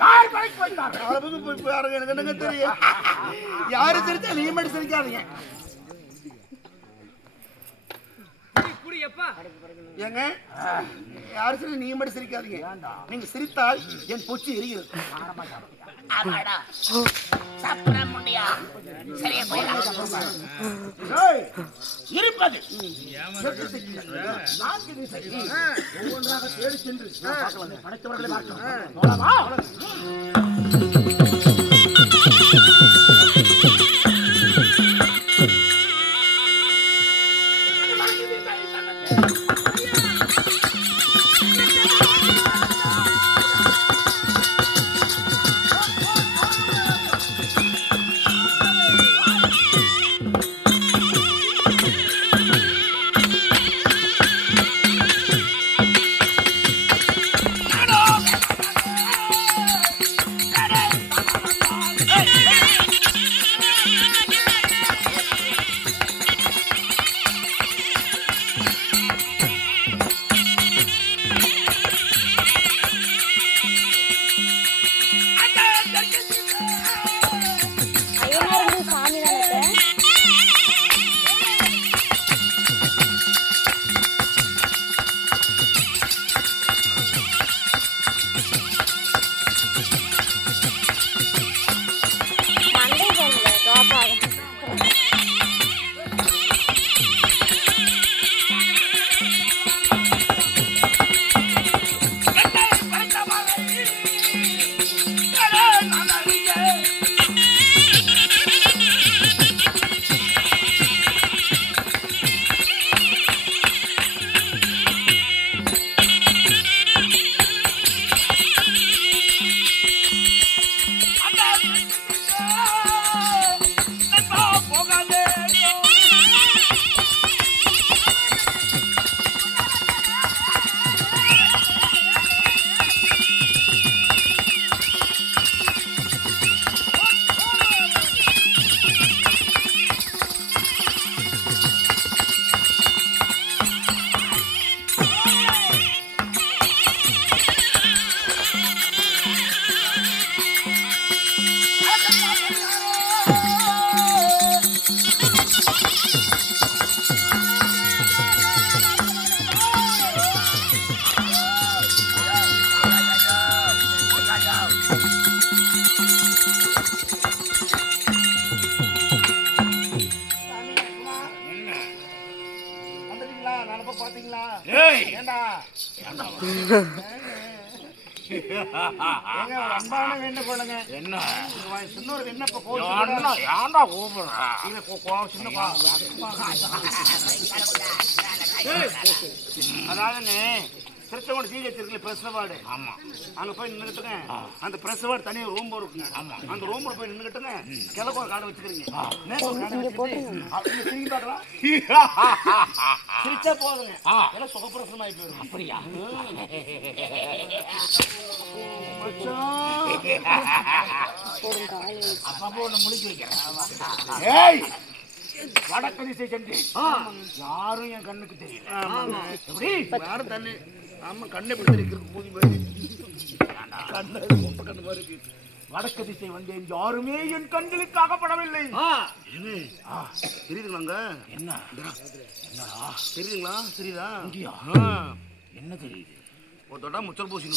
யார் படைக்கு போயிட்டாங்க? அளவுக்கு போய் பாருங்க, எனக்கு என்னங்க தெரியும். யாரு சிரிச்சா நீ மட்டும் சிரிக்காதீங்க. ஏங்க யாரு சரி நீங்க மட்டும் சிரிக்காதீங்க. நீங்க சிரித்தால் என் பொச்சி எரிகிறது. இருப்பது ஒவ்வொன்றாக தேடி சென்று படைத்தவர்களை பார்க்கலாம். அதாவது திருச்செங்கோடு ஜிஹெச் பிரசவார்டு. ஆமா, அங்க போய் நின்றுட்டுங்க. அந்த பிரசவார்டு தனியாக ரூம் இருக்குங்க. ஆமா, அந்த ரூம்ல போய் நின்றுட்டுங்க. கிழக்கு ஒரு காடை வச்சுக்கிறீங்க. திரும்பி பார்க்கலாம், சிரிச்சா போதுங்க, எல்லாம் சுகப்பிரசனம் ஆகி போயிடும். அப்படியா? அப்பா ஒண்ணு முடிச்சு வைக்கிறேன். வடக்கு திசை சென்று யாரும் என் கண்ணுக்கு தெரியல. எப்படி யாரும் தண்ணி ஆமா கண்ணை பிடிச்சிருக்கு பூஜை போய் கண்ணு பாருக்கு. வடக்கு திசை வந்தேன், யாருமே என் கண்களுக்கு அகப்படவில்லை. தெரியுதுங்களாங்க? என்ன தெரியுதுங்களா? தெரியுதா? என்ன தெரியுது? ஒரு தொட்டா முச்சல் பூசி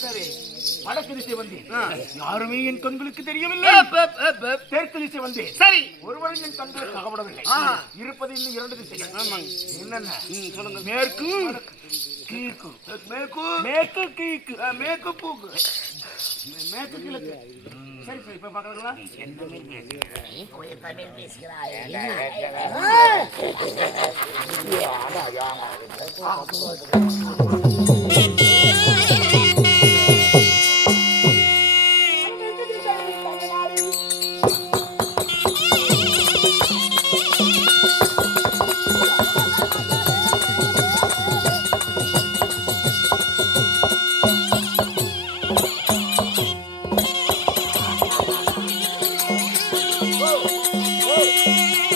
சரி. வடக்கு திசை வந்தேன், யாருமே என் கண்களுக்கு தெரியவில்லை. தெற்கு திசை வந்தேன், சரி, ஒருவரும் என் கண்களுக்கு அகப்படவில்லை. இருப்பது இன்னும் 2 திசைகள். என்னென்ன சொல்லுங்க? மேற்கு கீழ்க்கு. மேற்கு கீழ்க்கு, மேற்கு பூக்கு, மேற்கு கிழக்கு. சரி சரி, இப்ப பாக்குறீங்களா? வந்தேன்